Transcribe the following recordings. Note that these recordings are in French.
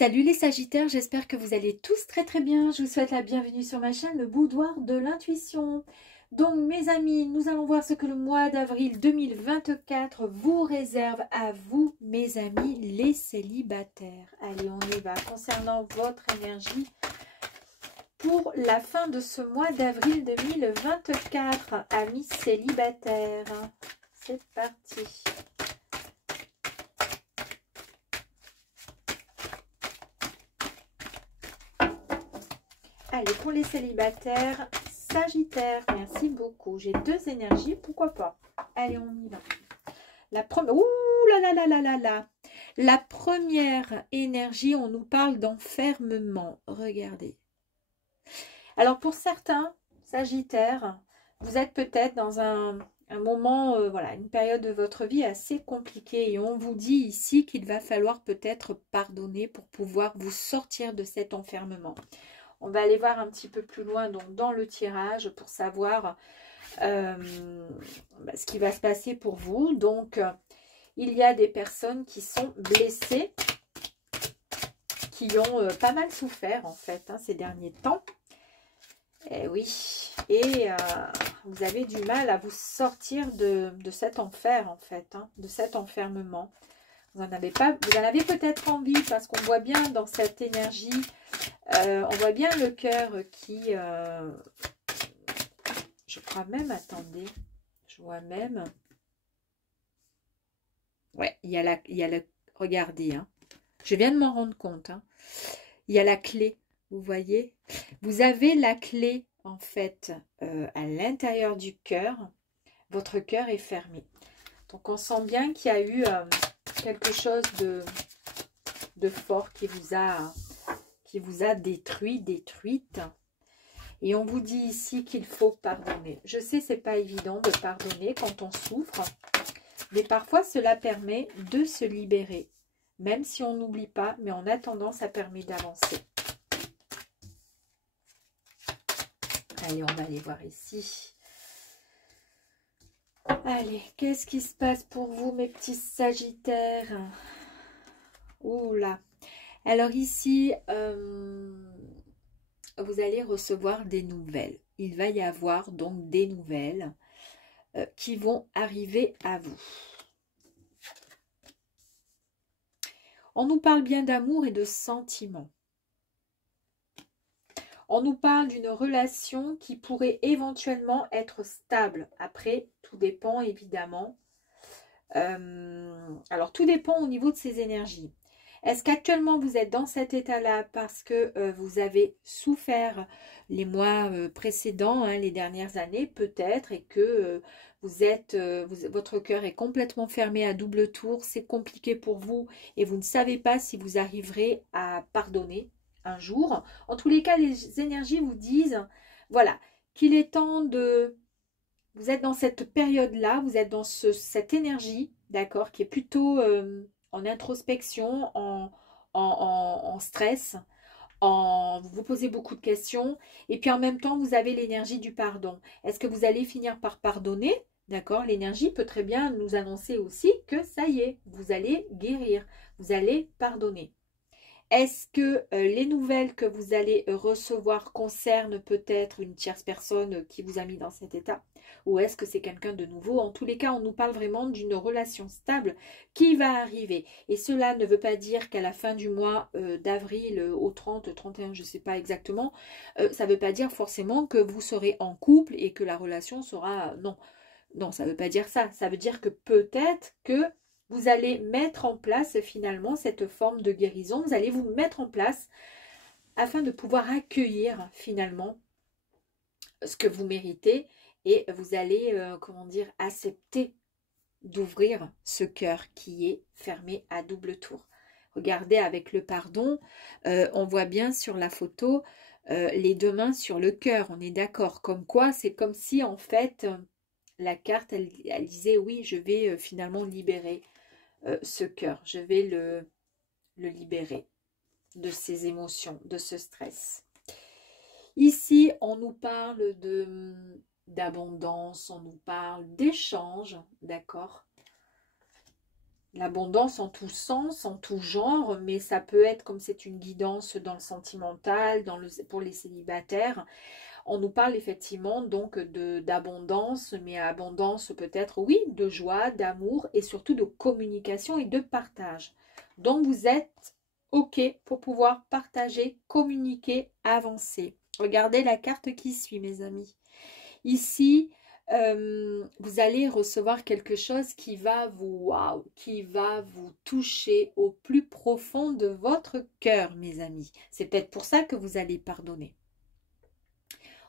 Salut les Sagittaires, j'espère que vous allez tous très bien. Je vous souhaite la bienvenue sur ma chaîne, le boudoir de l'intuition. Donc mes amis, nous allons voir ce que le mois d'avril 2024 vous réserve à vous, mes amis, les célibataires. Allez, on y va. Concernant votre énergie pour la fin de ce mois d'avril 2024, amis célibataires. C'est parti. Allez, pour les célibataires, Sagittaire, merci beaucoup. J'ai deux énergies, pourquoi pas. Allez, on y va. La première, ouh là là là là là là. La première énergie, on nous parle d'enfermement. Regardez. Alors, pour certains Sagittaires, vous êtes peut-être dans un moment, voilà, une période de votre vie assez compliquée. Et on vous dit ici qu'il va falloir peut-être pardonner pour pouvoir vous sortir de cet enfermement. On va aller voir un petit peu plus loin donc dans le tirage pour savoir ce qui va se passer pour vous. Donc, il y a des personnes qui sont blessées, qui ont pas mal souffert en fait ces derniers temps. Et oui, et vous avez du mal à vous sortir de cet enfer en fait, de cet enfermement. Vous en avez peut-être envie parce qu'on voit bien dans cette énergie, on voit bien le cœur qui, je crois même, attendez, je vois même, ouais, il y a la, regardez, je viens de m'en rendre compte, il y a la clé, vous voyez, vous avez la clé en fait à l'intérieur du cœur, votre cœur est fermé. Donc on sent bien qu'il y a eu quelque chose de fort qui vous a détruite. Et on vous dit ici qu'il faut pardonner. Je sais, c'est pas évident de pardonner quand on souffre, mais parfois cela permet de se libérer, même si on n'oublie pas, mais en attendant, ça permet d'avancer. Allez, on va aller voir ici. Allez, qu'est-ce qui se passe pour vous, mes petits Sagittaires? Ouh là. Alors ici, vous allez recevoir des nouvelles. Il va y avoir donc des nouvelles qui vont arriver à vous. On nous parle bien d'amour et de sentiments. On nous parle d'une relation qui pourrait éventuellement être stable. Après, tout dépend évidemment. Alors, tout dépend au niveau de ces énergies. Est-ce qu'actuellement vous êtes dans cet état-là parce que vous avez souffert les mois précédents, les dernières années peut-être, et que votre cœur est complètement fermé à double tour, c'est compliqué pour vous et vous ne savez pas si vous arriverez à pardonner un jour. En tous les cas, les énergies vous disent, voilà, qu'il est temps de... Vous êtes dans cette période-là, vous êtes dans cette énergie, d'accord, qui est plutôt en introspection, en stress, vous vous posez beaucoup de questions, et puis en même temps, vous avez l'énergie du pardon. Est-ce que vous allez finir par pardonner? D'accord, l'énergie peut très bien nous annoncer aussi que ça y est, vous allez guérir, vous allez pardonner. Est-ce que les nouvelles que vous allez recevoir concernent peut-être une tierce personne qui vous a mis dans cet état? Ou est-ce que c'est quelqu'un de nouveau? En tous les cas, on nous parle vraiment d'une relation stable qui va arriver. Et cela ne veut pas dire qu'à la fin du mois d'avril au 30, 31, je ne sais pas exactement, ça ne veut pas dire forcément que vous serez en couple et que la relation sera... non, non, ça ne veut pas dire ça. Ça veut dire que peut-être que vous allez mettre en place finalement cette forme de guérison. Vous allez vous mettre en place afin de pouvoir accueillir finalement ce que vous méritez. Et vous allez, comment dire, accepter d'ouvrir ce cœur qui est fermé à double tour. Regardez avec le pardon, on voit bien sur la photo les deux mains sur le cœur. On est d'accord. Comme quoi, c'est comme si en fait, la carte, elle disait oui, je vais finalement libérer ce cœur, je vais le libérer de ses émotions, de ce stress. Ici, on nous parle d'abondance, on nous parle d'échange, d'accord? L'abondance en tout sens, en tout genre, mais ça peut être comme c'est une guidance dans le sentimental, pour les célibataires. On nous parle effectivement donc d'abondance, mais abondance peut-être, oui, de joie, d'amour et surtout de communication et de partage. Donc vous êtes OK pour pouvoir partager, communiquer, avancer. Regardez la carte qui suit, mes amis. Ici, vous allez recevoir quelque chose qui va qui va vous toucher au plus profond de votre cœur, mes amis. C'est peut-être pour ça que vous allez pardonner.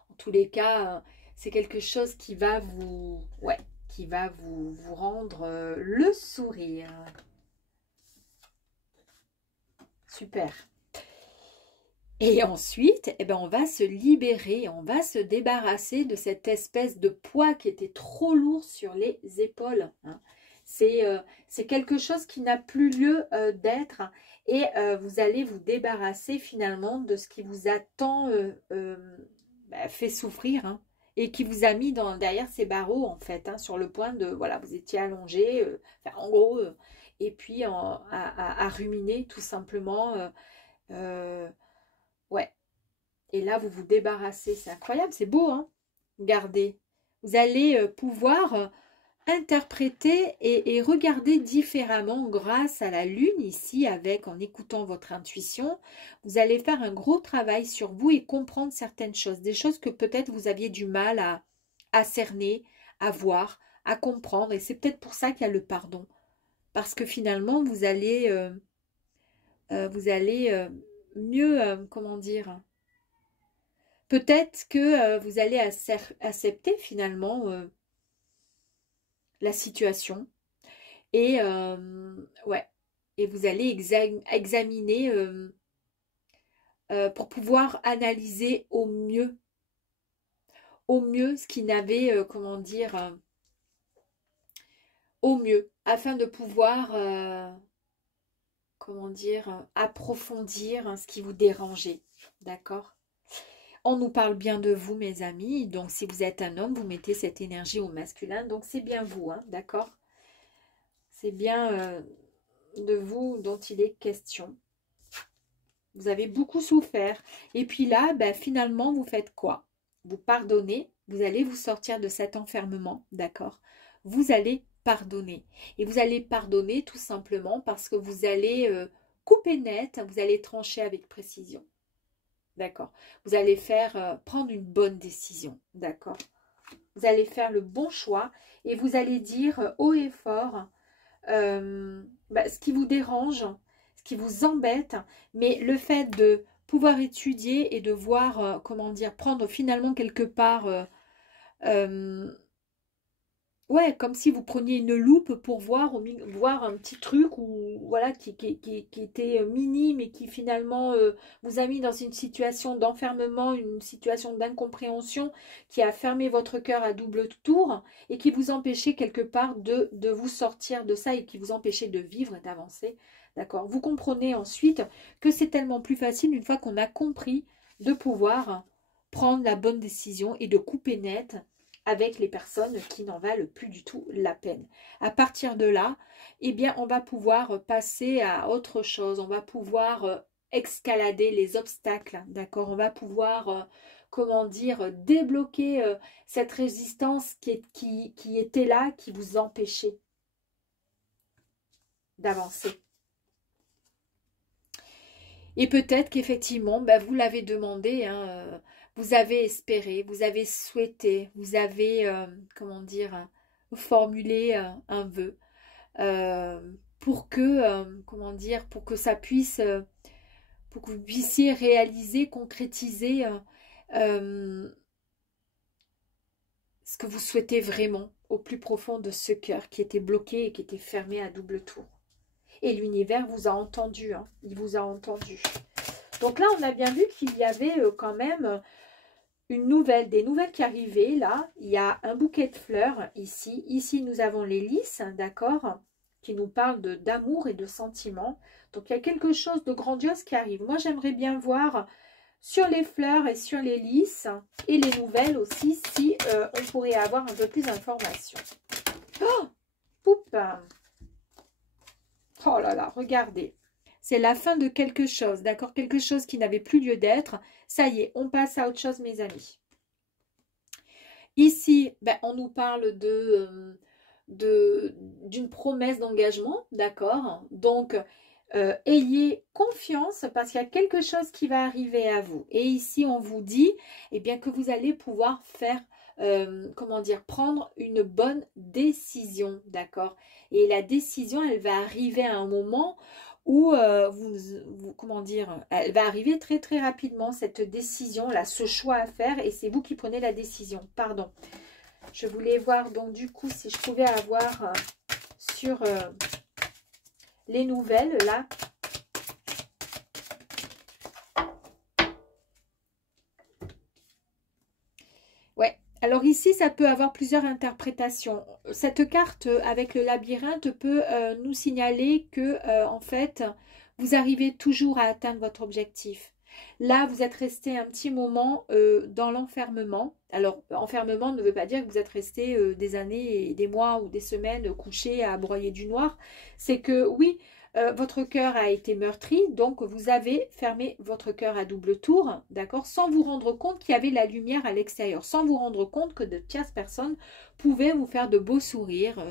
En tous les cas, c'est quelque chose qui va vous, qui va vous rendre le sourire. Super. Et ensuite, eh ben, on va se libérer, on va se débarrasser de cette espèce de poids qui était trop lourd sur les épaules. Hein. C'est quelque chose qui n'a plus lieu d'être et vous allez vous débarrasser finalement de ce qui vous a tant fait souffrir hein, et qui vous a mis derrière ces barreaux en fait, hein, sur le point de, voilà, vous étiez allongé, en gros, et puis à ruminer tout simplement. Ouais. Et là, vous vous débarrassez. C'est incroyable, c'est beau, hein. Regardez. Vous allez pouvoir interpréter et regarder différemment grâce à la lune ici, en écoutant votre intuition. Vous allez faire un gros travail sur vous et comprendre certaines choses. Des choses que peut-être vous aviez du mal à cerner, à voir, à comprendre. Et c'est peut-être pour ça qu'il y a le pardon. Parce que finalement, vous allez mieux, comment dire, peut-être que vous allez accepter finalement la situation et ouais, et vous allez examiner pour pouvoir analyser au mieux ce qui n'avait, comment dire, au mieux, afin de pouvoir, comment dire, approfondir ce qui vous dérangeait, d'accord? On nous parle bien de vous, mes amis. Donc, si vous êtes un homme, vous mettez cette énergie au masculin. Donc, c'est bien vous, hein, d'accord? C'est bien de vous dont il est question. Vous avez beaucoup souffert. Et puis là, ben, finalement, vous faites quoi? Vous pardonnez. Vous allez vous sortir de cet enfermement, d'accord? Vous allez pardonner. Et vous allez pardonner tout simplement parce que vous allez couper net. Vous allez trancher avec précision. D'accord. Vous allez prendre une bonne décision. D'accord. Vous allez faire le bon choix et vous allez dire haut et fort ce qui vous dérange, ce qui vous embête, mais le fait de pouvoir étudier et de voir, comment dire, prendre finalement quelque part ouais, comme si vous preniez une loupe pour voir un petit truc ou voilà qui était minime et qui finalement vous a mis dans une situation d'enfermement, une situation d'incompréhension qui a fermé votre cœur à double tour et qui vous empêchait quelque part de vous sortir de ça et qui vous empêchait de vivre et d'avancer. D'accord? Vous comprenez ensuite que c'est tellement plus facile une fois qu'on a compris de pouvoir prendre la bonne décision et de couper net avec les personnes qui n'en valent plus du tout la peine. À partir de là, eh bien, on va pouvoir passer à autre chose. On va pouvoir escalader les obstacles, d'accord? On va pouvoir, comment dire, débloquer cette résistance qui était là, qui vous empêchait d'avancer. Et peut-être qu'effectivement, vous l'avez demandé, hein, vous avez espéré, vous avez souhaité, vous avez, comment dire, formulé un vœu pour que, comment dire, pour que ça puisse, pour que vous puissiez réaliser, concrétiser ce que vous souhaitez vraiment au plus profond de ce cœur qui était bloqué et qui était fermé à double tour. Et l'univers vous a entendu, hein, il vous a entendu. Donc là, on a bien vu qu'il y avait quand même des nouvelles qui arrivaient. Là, il y a un bouquet de fleurs ici. Ici, nous avons les lys, d'accord, qui nous parlent d'amour et de sentiments. Donc, il y a quelque chose de grandiose qui arrive. Moi, j'aimerais bien voir sur les fleurs et sur les lys et les nouvelles aussi, si on pourrait avoir un peu plus d'informations. Oh, poupe. Oh là là, regardez. C'est la fin de quelque chose, d'accord? Quelque chose qui n'avait plus lieu d'être. Ça y est, on passe à autre chose, mes amis. Ici, ben, on nous parle d'une promesse d'engagement, d'accord? Donc, ayez confiance parce qu'il y a quelque chose qui va arriver à vous. Et ici, on vous dit eh bien, que vous allez pouvoir faire, comment dire, prendre une bonne décision, d'accord? Et la décision, elle va arriver à un moment où, comment dire, elle va arriver très très rapidement, cette décision-là, ce choix à faire, et c'est vous qui prenez la décision. Pardon. Je voulais voir donc du coup si je pouvais avoir sur les nouvelles là. Ouais, alors ici ça peut avoir plusieurs interprétations. Cette carte avec le labyrinthe peut nous signaler que en fait vous arrivez toujours à atteindre votre objectif. Là, vous êtes resté un petit moment dans l'enfermement. Alors, enfermement ne veut pas dire que vous êtes resté des années et des mois ou des semaines couché à broyer du noir. C'est que oui, votre cœur a été meurtri, donc vous avez fermé votre cœur à double tour, d'accord, sans vous rendre compte qu'il y avait la lumière à l'extérieur, sans vous rendre compte que de tierces personnes pouvaient vous faire de beaux sourires,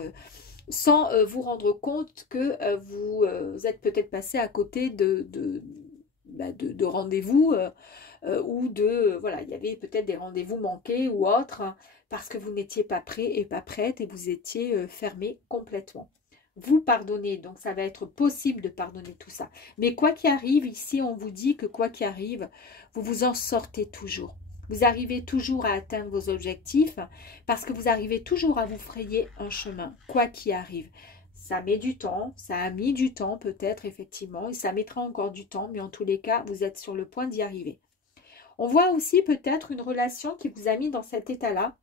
sans vous rendre compte que vous êtes peut-être passé à côté de rendez-vous ou voilà, il y avait peut-être des rendez-vous manqués ou autres parce que vous n'étiez pas prêt et pas prête et vous étiez fermé complètement. Vous pardonnez, donc ça va être possible de pardonner tout ça. Mais quoi qu'il arrive, ici on vous dit que quoi qu'il arrive, vous vous en sortez toujours. Vous arrivez toujours à atteindre vos objectifs parce que vous arrivez toujours à vous frayer un chemin, quoi qu'il arrive. Ça met du temps, ça a mis du temps peut-être effectivement, et ça mettra encore du temps, mais en tous les cas, vous êtes sur le point d'y arriver. On voit aussi peut-être une relation qui vous a mis dans cet état-là,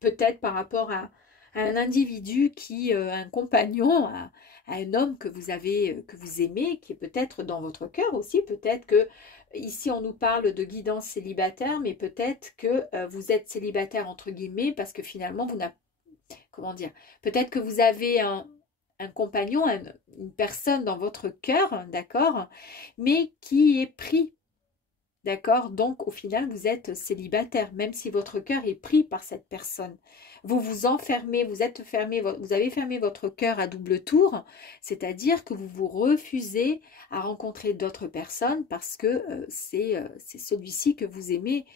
peut-être par rapport à un individu qui, un compagnon, à un homme que vous avez, que vous aimez, qui est peut-être dans votre cœur aussi, peut-être que ici on nous parle de guidance célibataire, mais peut-être que vous êtes célibataire entre guillemets parce que finalement vous n'avez, comment dire, peut-être que vous avez un compagnon, une personne dans votre cœur, d'accord, mais qui est pris. D'accord? Donc, au final, vous êtes célibataire, même si votre cœur est pris par cette personne. Vous vous enfermez, vous êtes fermé, vous avez fermé votre cœur à double tour, c'est-à-dire que vous vous refusez à rencontrer d'autres personnes parce que c'est celui-ci que vous aimez.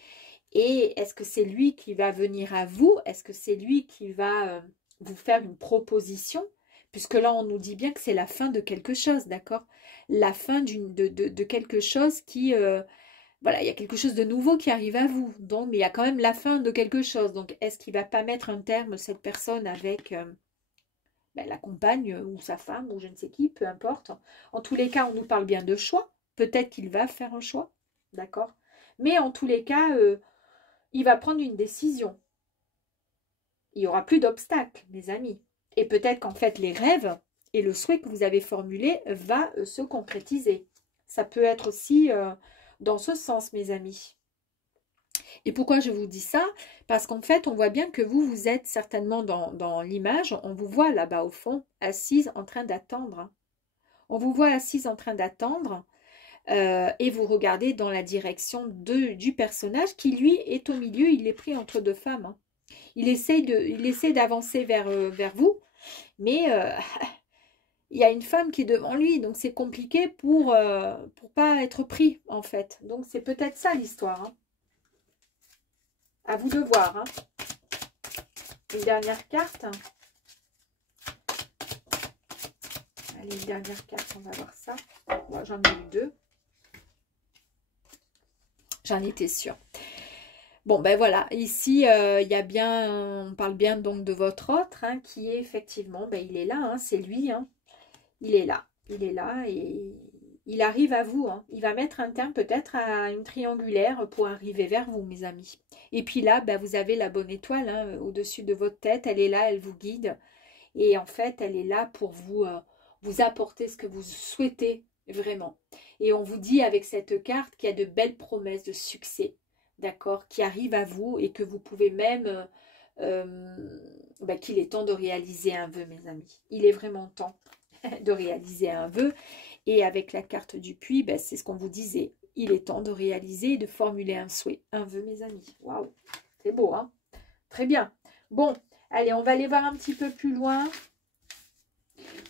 Et est-ce que c'est lui qui va venir à vous? Est-ce que c'est lui qui va vous faire une proposition? Puisque là, on nous dit bien que c'est la fin de quelque chose, d'accord? La fin de quelque chose qui... voilà, il y a quelque chose de nouveau qui arrive à vous. Donc, mais il y a quand même la fin de quelque chose. Donc, est-ce qu'il ne va pas mettre un terme, cette personne, avec la compagne ou sa femme ou je ne sais qui, peu importe. En tous les cas, on nous parle bien de choix. Peut-être qu'il va faire un choix, d'accord? Mais en tous les cas, il va prendre une décision. Il n'y aura plus d'obstacles, mes amis. Et peut-être qu'en fait, les rêves et le souhait que vous avez formulé va se concrétiser. Ça peut être aussi... dans ce sens, mes amis. Et pourquoi je vous dis ça? Parce qu'en fait, on voit bien que vous, vous êtes certainement dans l'image, on vous voit là-bas au fond, assise en train d'attendre. On vous voit assise en train d'attendre et vous regardez dans la direction du personnage qui, lui, est au milieu, il est pris entre deux femmes. Hein. Il essaie d'avancer vers vous, mais... il y a une femme qui est devant lui, donc c'est compliqué pour pas être pris, en fait. Donc, c'est peut-être ça, l'histoire. Hein. À vous de voir. Hein. Une dernière carte. Allez, une dernière carte, on va voir ça. Bon, j'en ai eu deux. J'en étais sûre. Bon, ben voilà, ici, il y a bien, on parle bien donc de votre autre, hein, qui est effectivement, ben, il est là, hein, c'est lui, hein. Il est là et il arrive à vous. Hein. Il va mettre un terme peut-être à une triangulaire pour arriver vers vous, mes amis. Et puis là, ben, vous avez la bonne étoile hein, au-dessus de votre tête. Elle est là, elle vous guide. Et en fait, elle est là pour vous, vous apporter ce que vous souhaitez vraiment. Et on vous dit avec cette carte qu'il y a de belles promesses de succès, d'accord, qui arrivent à vous et que vous pouvez même... ben, qu'il est temps de réaliser un vœu, mes amis. Il est vraiment temps. de réaliser un vœu. Et avec la carte du puits, ben, c'est ce qu'on vous disait. Il est temps de réaliser et de formuler un souhait, un vœu, mes amis. Waouh, c'est beau, hein? Très bien. Bon, allez, on va aller voir un petit peu plus loin.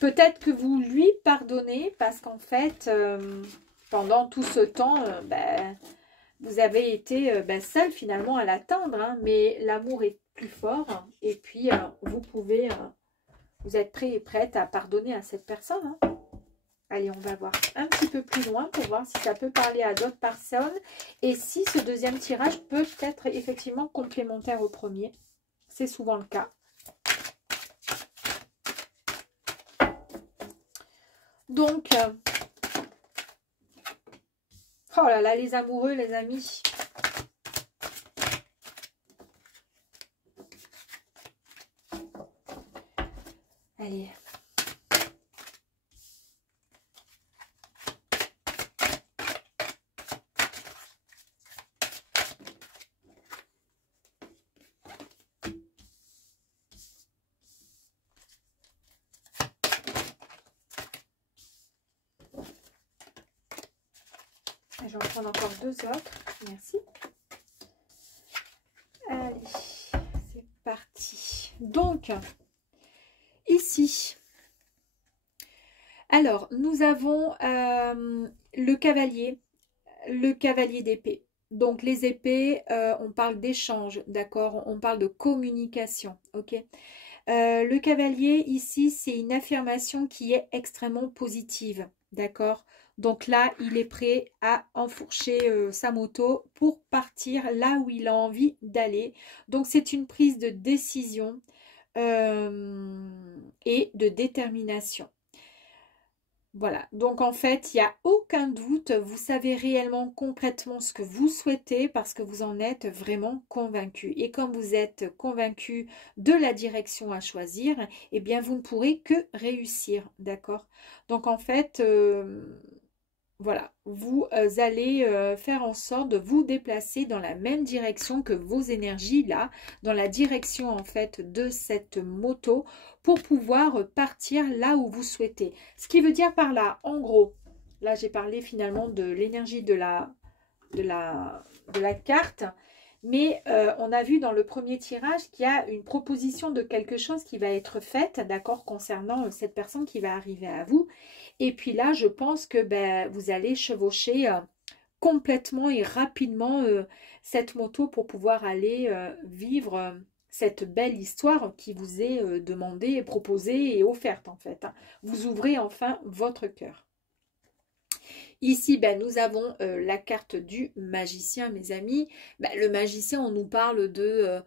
Peut-être que vous lui pardonnez parce qu'en fait, pendant tout ce temps, ben, vous avez été seul finalement à l'atteindre. Hein, mais l'amour est plus fort. Et puis, vous pouvez, vous êtes prêt et prête à pardonner à cette personne. Hein. Allez, on va voir un petit peu plus loin pour voir si ça peut parler à d'autres personnes. Et si ce deuxième tirage peut être effectivement complémentaire au premier. C'est souvent le cas. Donc, oh là là, les amoureux, les amis. Allez. Je vais en prendre encore deux autres. Merci. Allez, c'est parti. Donc, ici, alors, nous avons le cavalier d'épée. Donc, les épées, on parle d'échange, d'accord? On parle de communication, ok? Le cavalier, ici, c'est une affirmation qui est extrêmement positive, d'accord? Donc là, il est prêt à enfourcher sa moto pour partir là où il a envie d'aller. Donc, c'est une prise de décision et de détermination. Voilà, donc en fait, il n'y a aucun doute, vous savez réellement concrètement ce que vous souhaitez parce que vous en êtes vraiment convaincu. Et comme vous êtes convaincu de la direction à choisir, eh bien vous ne pourrez que réussir, d'accord? Donc en fait, voilà, vous allez faire en sorte de vous déplacer dans la même direction que vos énergies là, dans la direction en fait de cette moto pour pouvoir partir là où vous souhaitez. Ce qui veut dire par là, en gros, là j'ai parlé finalement de l'énergie de la carte, mais on a vu dans le premier tirage qu'il y a une proposition de quelque chose qui va être faite, d'accord, concernant cette personne qui va arriver à vous. Et puis là, je pense que ben, vous allez chevaucher complètement et rapidement cette moto pour pouvoir aller vivre cette belle histoire qui vous est demandée, proposée et offerte en fait. Hein. Vous ouvrez enfin votre cœur. Ici, ben, nous avons la carte du magicien, mes amis. Ben, le magicien, on nous parle de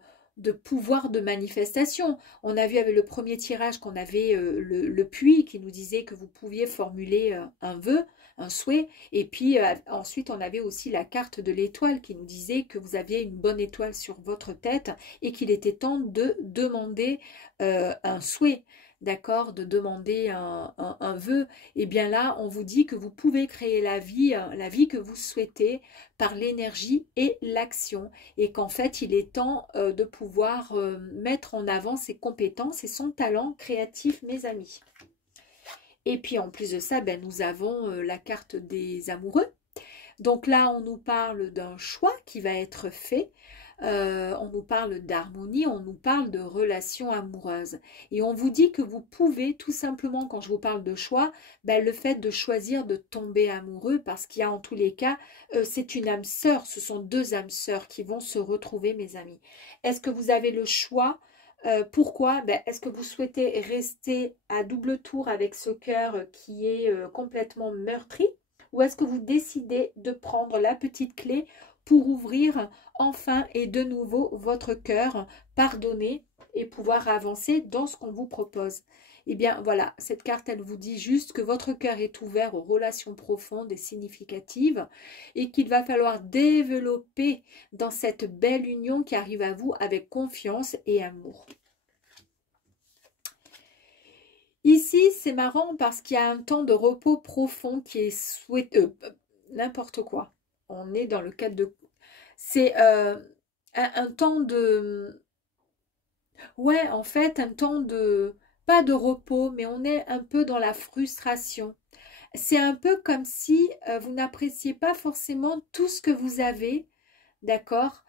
pouvoir de manifestation. On a vu avec le premier tirage qu'on avait le puits qui nous disait que vous pouviez formuler un vœu, un souhait. Et puis ensuite, on avait aussi la carte de l'étoile qui nous disait que vous aviez une bonne étoile sur votre tête et qu'il était temps de demander un souhait. D'accord, de demander un vœu, et bien là, on vous dit que vous pouvez créer la vie que vous souhaitez par l'énergie et l'action, et qu'en fait, il est temps de pouvoir mettre en avant ses compétences et son talent créatif, mes amis. Et puis, en plus de ça, ben, nous avons la carte des amoureux. Donc là, on nous parle d'un choix qui va être fait. On nous parle d'harmonie, on nous parle de relations amoureuses. Et on vous dit que vous pouvez tout simplement, quand je vous parle de choix, ben, le fait de choisir de tomber amoureux, parce qu'il y a en tous les cas, c'est une âme sœur, ce sont deux âmes sœurs qui vont se retrouver, mes amis. Est-ce que vous avez le choix? Pourquoi? Ben, est-ce que vous souhaitez rester à double tour avec ce cœur qui est complètement meurtri? Ou est-ce que vous décidez de prendre la petite clé pour ouvrir enfin et de nouveau votre cœur, pardonner et pouvoir avancer dans ce qu'on vous propose? Eh bien voilà, cette carte, elle vous dit juste que votre cœur est ouvert aux relations profondes et significatives et qu'il va falloir développer dans cette belle union qui arrive à vous avec confiance et amour. Ici, c'est marrant parce qu'il y a un temps de repos profond qui est souhaité. N'importe quoi. On est dans le cadre de... C'est un temps de... Ouais, en fait, un temps de pas de repos, mais on est un peu dans la frustration. C'est un peu comme si vous n'appréciez pas forcément tout ce que vous avez, d'accord,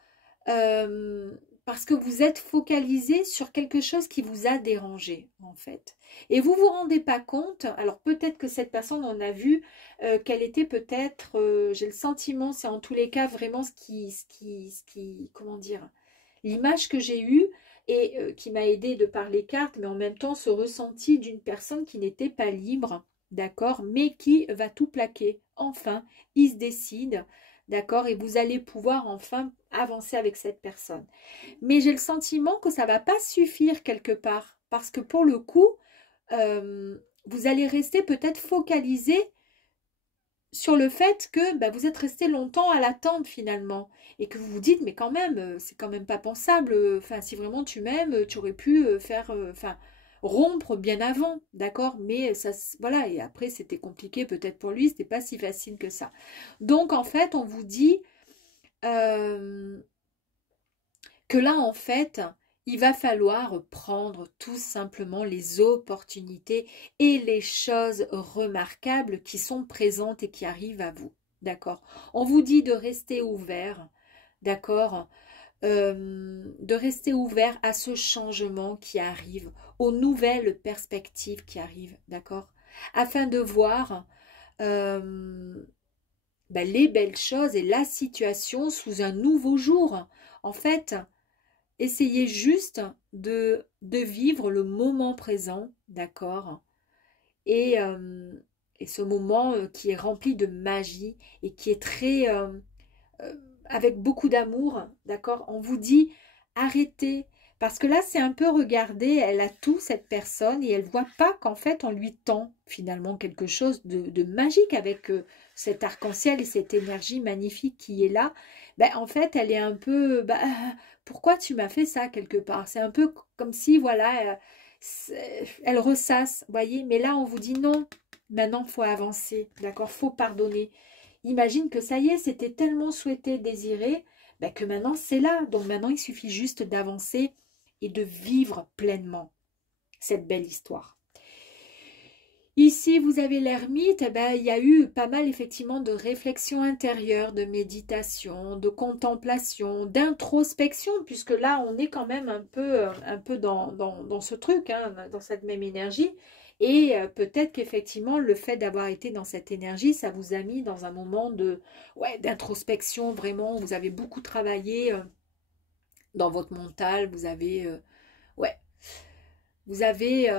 parce que vous êtes focalisé sur quelque chose qui vous a dérangé, en fait. Et vous vous rendez pas compte, alors peut-être que cette personne, on a vu qu'elle était peut-être, j'ai le sentiment, c'est en tous les cas vraiment comment dire, l'image que j'ai eue et qui m'a aidé de par les cartes, mais en même temps ce ressenti d'une personne qui n'était pas libre, d'accord, mais qui va tout plaquer. Enfin, il se décide, d'accord, et vous allez pouvoir enfin avancer avec cette personne. Mais j'ai le sentiment que ça ne va pas suffire quelque part, parce que pour le coup, vous allez rester peut-être focalisé sur le fait que bah, vous êtes resté longtemps à l'attente finalement et que vous vous dites mais quand même c'est quand même pas pensable, enfin si vraiment tu m'aimes tu aurais pu faire enfin rompre bien avant, d'accord, mais ça voilà, et après c'était compliqué peut-être pour lui, c'était pas si facile que ça. Donc en fait on vous dit euh, que là en fait il va falloir prendre tout simplement les opportunités et les choses remarquables qui sont présentes et qui arrivent à vous. D'accord? On vous dit de rester ouvert, d'accord? De rester ouvert à ce changement qui arrive, aux nouvelles perspectives qui arrivent, d'accord? Afin de voir les belles choses et la situation sous un nouveau jour. En fait, essayez juste de vivre le moment présent, d'accord, et, euh, et ce moment qui est rempli de magie et qui est très euh, avec beaucoup d'amour, d'accord. On vous dit arrêtez, parce que là c'est un peu regardez, elle a tout cette personne et elle voit pas qu'en fait on lui tend finalement quelque chose de magique avec cet arc-en-ciel et cette énergie magnifique qui est là. Ben, en fait elle est un peu pourquoi tu m'as fait ça quelque part, c'est un peu comme si voilà elle ressasse, voyez, mais là on vous dit non, maintenant faut avancer, d'accord, faut pardonner. Imagine que ça y est, c'était tellement souhaité, désiré, ben que maintenant c'est là. Donc maintenant, il suffit juste d'avancer et de vivre pleinement cette belle histoire. Ici, vous avez l'ermite, eh ben, il y a eu pas mal effectivement de réflexion intérieure, de méditation, de contemplation, d'introspection, puisque là, on est quand même un peu dans ce truc, hein, dans cette même énergie. Et peut-être qu'effectivement, le fait d'avoir été dans cette énergie, ça vous a mis dans un moment ouais, d'introspection, vraiment, vous avez beaucoup travaillé dans votre mental, ouais, vous avez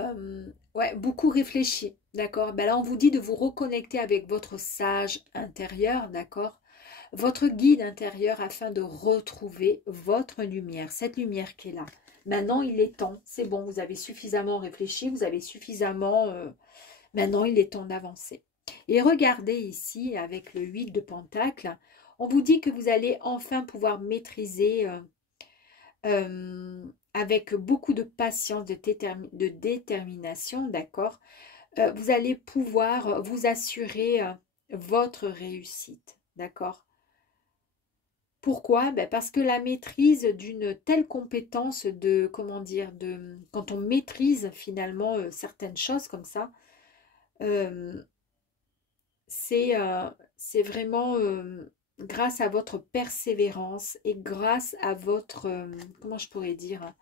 ouais, beaucoup réfléchi, d'accord? Ben là, on vous dit de vous reconnecter avec votre sage intérieur, d'accord? Votre guide intérieur afin de retrouver votre lumière, cette lumière qui est là. Maintenant, il est temps, c'est bon, vous avez suffisamment réfléchi, vous avez suffisamment... maintenant, il est temps d'avancer. Et regardez ici, avec le 8 de Pentacle, on vous dit que vous allez enfin pouvoir maîtriser avec beaucoup de patience, de détermination, d'accord, vous allez pouvoir vous assurer votre réussite, d'accord. Pourquoi? Ben parce que la maîtrise d'une telle compétence de, comment dire, quand on maîtrise finalement certaines choses comme ça, euh, c'est vraiment grâce à votre persévérance et grâce à votre, comment je pourrais dire,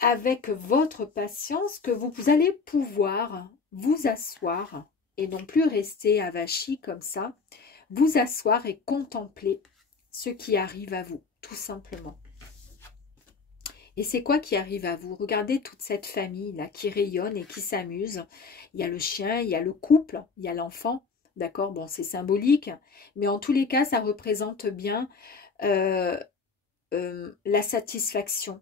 avec votre patience que vous allez pouvoir vous asseoir et non plus rester avachi comme ça, vous asseoir et contempler ce qui arrive à vous, tout simplement. Et c'est quoi qui arrive à vous? Regardez toute cette famille-là qui rayonne et qui s'amuse. Il y a le chien, il y a le couple, il y a l'enfant. D'accord? Bon, c'est symbolique, mais en tous les cas, ça représente bien euh, la satisfaction.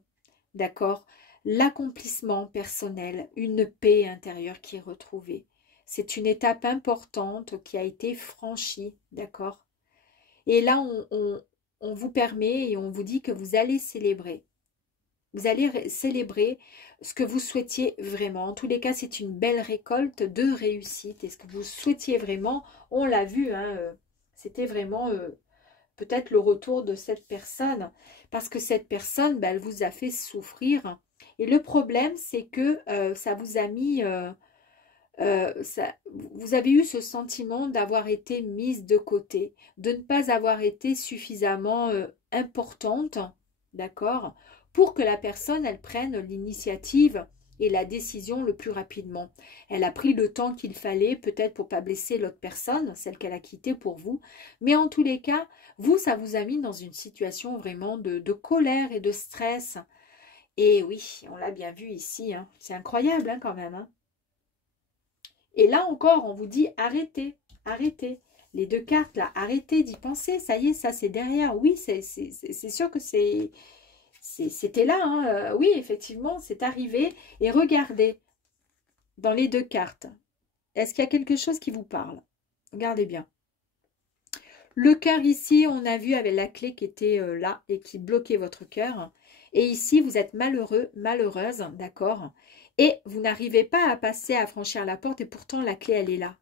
D'accord? L'accomplissement personnel, une paix intérieure qui est retrouvée. C'est une étape importante qui a été franchie. D'accord? Et là, on vous permet et on vous dit que vous allez célébrer. Vous allez célébrer ce que vous souhaitiez vraiment. En tous les cas, c'est une belle récolte de réussite. Et ce que vous souhaitiez vraiment, on l'a vu, hein, c'était vraiment peut-être le retour de cette personne. Parce que cette personne, ben, elle vous a fait souffrir. Et le problème, c'est que ça vous a mis... vous avez eu ce sentiment d'avoir été mise de côté, de ne pas avoir été suffisamment importante, d'accord, pour que la personne, elle prenne l'initiative et la décision le plus rapidement. Elle a pris le temps qu'il fallait, peut-être pour pas blesser l'autre personne, celle qu'elle a quittée pour vous, mais en tous les cas, vous, ça vous a mis dans une situation vraiment de colère et de stress. Et oui, on l'a bien vu ici, hein. C'est incroyable hein, quand même, hein. Et là encore, on vous dit arrêtez, arrêtez. Les deux cartes là, arrêtez d'y penser. Ça y est, ça c'est derrière. Oui, c'est sûr que c'était là. Hein. Oui, effectivement, c'est arrivé. Et regardez dans les deux cartes. Est-ce qu'il y a quelque chose qui vous parle? Regardez bien. Le cœur ici, on a vu avec la clé qui était là et qui bloquait votre cœur. Et ici, vous êtes malheureux, malheureuse, d'accord? Et vous n'arrivez pas à passer, à franchir la porte, et pourtant la clé, elle est là.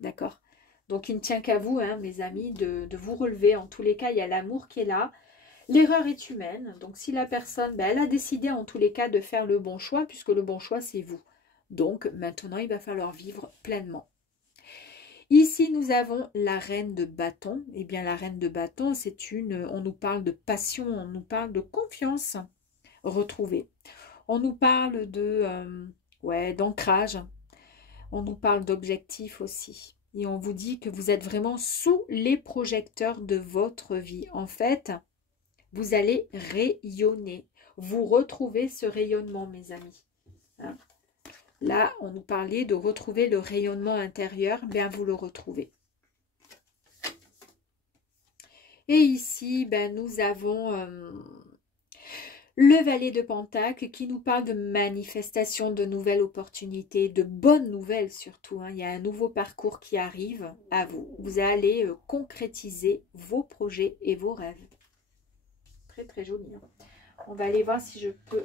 D'accord? Donc, il ne tient qu'à vous, hein, mes amis, de vous relever. En tous les cas, il y a l'amour qui est là. L'erreur est humaine. Donc, si la personne, ben, elle a décidé en tous les cas de faire le bon choix, puisque le bon choix, c'est vous. Donc, maintenant, il va falloir vivre pleinement. Ici, nous avons la reine de bâton. Eh bien, la reine de bâton, c'est on nous parle de passion, on nous parle de confiance retrouvée. On nous parle d'ancrage. On nous parle d'objectifs aussi. Et on vous dit que vous êtes vraiment sous les projecteurs de votre vie. En fait, vous allez rayonner. Vous retrouvez ce rayonnement, mes amis. Hein? Là, on nous parlait de retrouver le rayonnement intérieur. Bien, vous le retrouvez. Et ici, ben, nous avons... le valet de Pentacle qui nous parle de manifestation de nouvelles opportunités, de bonnes nouvelles surtout. Hein. Il y a un nouveau parcours qui arrive à vous. Vous allez concrétiser vos projets et vos rêves. Très très joli. Hein. On va aller voir si je peux,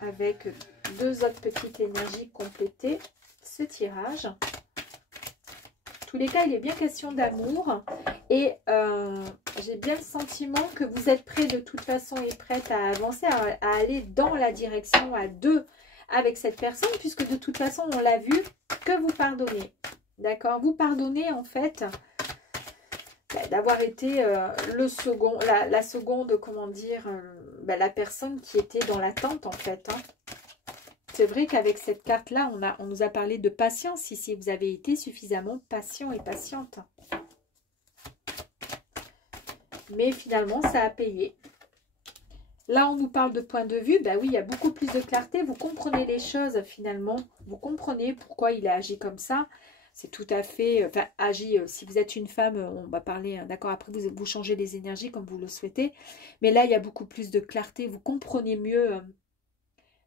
avec deux autres petites énergies, compléter ce tirage. Tous les cas, il est bien question d'amour et j'ai bien le sentiment que vous êtes prêts de toute façon et prête à avancer, à aller dans la direction à deux avec cette personne, puisque de toute façon, on l'a vu, que vous pardonnez. D'accord? Vous pardonnez en fait d'avoir été le second, la seconde, comment dire, la personne qui était dans l'attente en fait. Hein. C'est vrai qu'avec cette carte-là, on nous a parlé de patience ici. Vous avez été suffisamment patient et patiente. Mais finalement, ça a payé. Là, on nous parle de point de vue. Ben oui, il y a beaucoup plus de clarté. Vous comprenez les choses finalement. Vous comprenez pourquoi il a agi comme ça. C'est tout à fait... Enfin, agi, si vous êtes une femme, on va parler... D'accord, après, vous changez les énergies comme vous le souhaitez. Mais là, il y a beaucoup plus de clarté. Vous comprenez mieux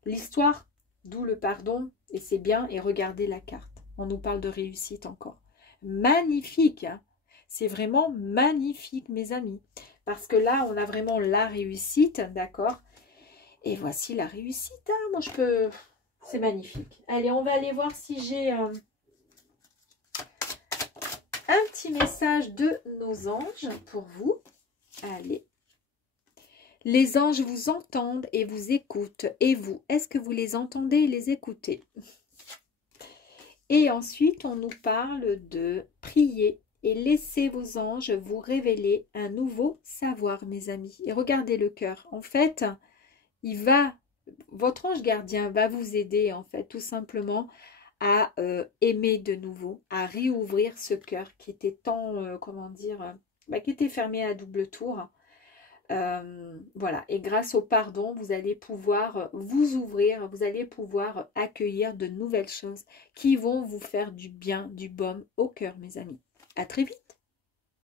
l'histoire. D'où le pardon, et c'est bien, et regardez la carte. On nous parle de réussite encore. Magnifique, hein, c'est vraiment magnifique, mes amis. Parce que là, on a vraiment la réussite, d'accord. Et voici la réussite, hein. Moi, je peux... C'est magnifique. Allez, on va aller voir si j'ai un petit message de nos anges pour vous. Allez. Les anges vous entendent et vous écoutent. Et vous, est-ce que vous les entendez et les écoutez? Et ensuite, on nous parle de prier et laisser vos anges vous révéler un nouveau savoir, mes amis. Et regardez le cœur. En fait, votre ange gardien va vous aider, en fait, tout simplement à aimer de nouveau, à réouvrir ce cœur qui était tant, comment dire, qui était fermé à double tour. Voilà, et grâce au pardon, vous allez pouvoir vous ouvrir, vous allez pouvoir accueillir de nouvelles choses qui vont vous faire du bien, du baume au cœur, mes amis. À très vite.